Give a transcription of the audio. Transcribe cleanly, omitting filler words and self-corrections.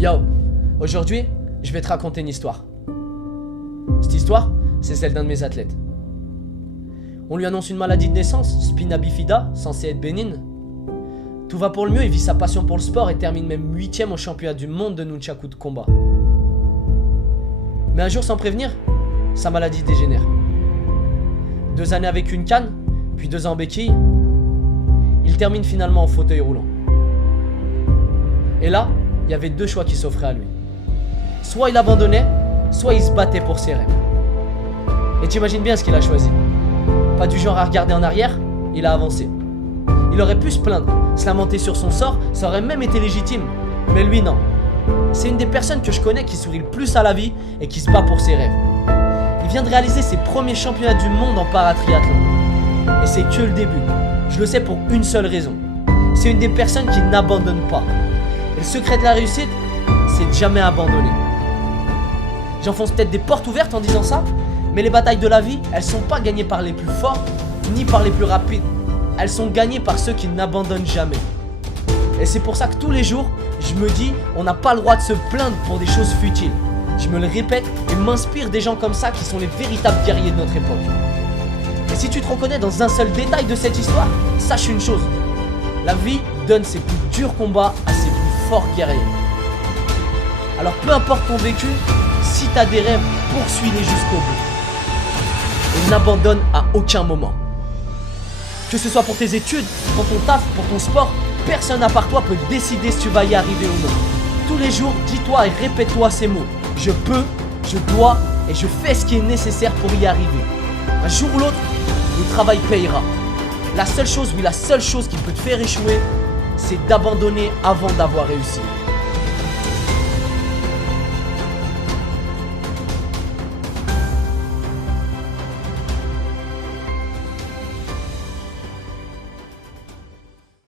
Yo, aujourd'hui, je vais te raconter une histoire. Cette histoire, c'est celle d'un de mes athlètes. On lui annonce une maladie de naissance, spina bifida, censée être bénigne. Tout va pour le mieux, il vit sa passion pour le sport et termine même 8ème au championnat du monde de nunchaku de combat. Mais un jour, sans prévenir, sa maladie dégénère. 2 années avec une canne, puis 2 ans en béquille, il termine finalement en fauteuil roulant. Et là, il y avait 2 choix qui s'offraient à lui. Soit il abandonnait, soit il se battait pour ses rêves. Et t'imagines bien ce qu'il a choisi. Pas du genre à regarder en arrière, il a avancé. Il aurait pu se plaindre, se lamenter sur son sort, ça aurait même été légitime. Mais lui, non. C'est une des personnes que je connais qui sourit le plus à la vie et qui se bat pour ses rêves. Il vient de réaliser ses premiers championnats du monde en paratriathlon. Et c'est que le début. Je le sais pour une seule raison. C'est une des personnes qui n'abandonne pas. Et le secret de la réussite, c'est de jamais abandonner. J'enfonce peut-être des portes ouvertes en disant ça, mais les batailles de la vie, elles sont pas gagnées par les plus forts, ni par les plus rapides. Elles sont gagnées par ceux qui n'abandonnent jamais. Et c'est pour ça que tous les jours, je me dis, on n'a pas le droit de se plaindre pour des choses futiles. Je me le répète et m'inspire des gens comme ça qui sont les véritables guerriers de notre époque. Et si tu te reconnais dans un seul détail de cette histoire, sache une chose. La vie donne ses plus durs combats à ses plus forts guerriers. Alors peu importe ton vécu, si t'as des rêves, poursuis-les jusqu'au bout. Et n'abandonne à aucun moment. Que ce soit pour tes études, pour ton taf, pour ton sport, personne à part toi peut décider si tu vas y arriver ou non. Tous les jours, dis-toi et répète-toi ces mots. Je peux, je dois et je fais ce qui est nécessaire pour y arriver. Un jour ou l'autre, le travail payera. La seule chose qui peut te faire échouer, c'est d'abandonner avant d'avoir réussi.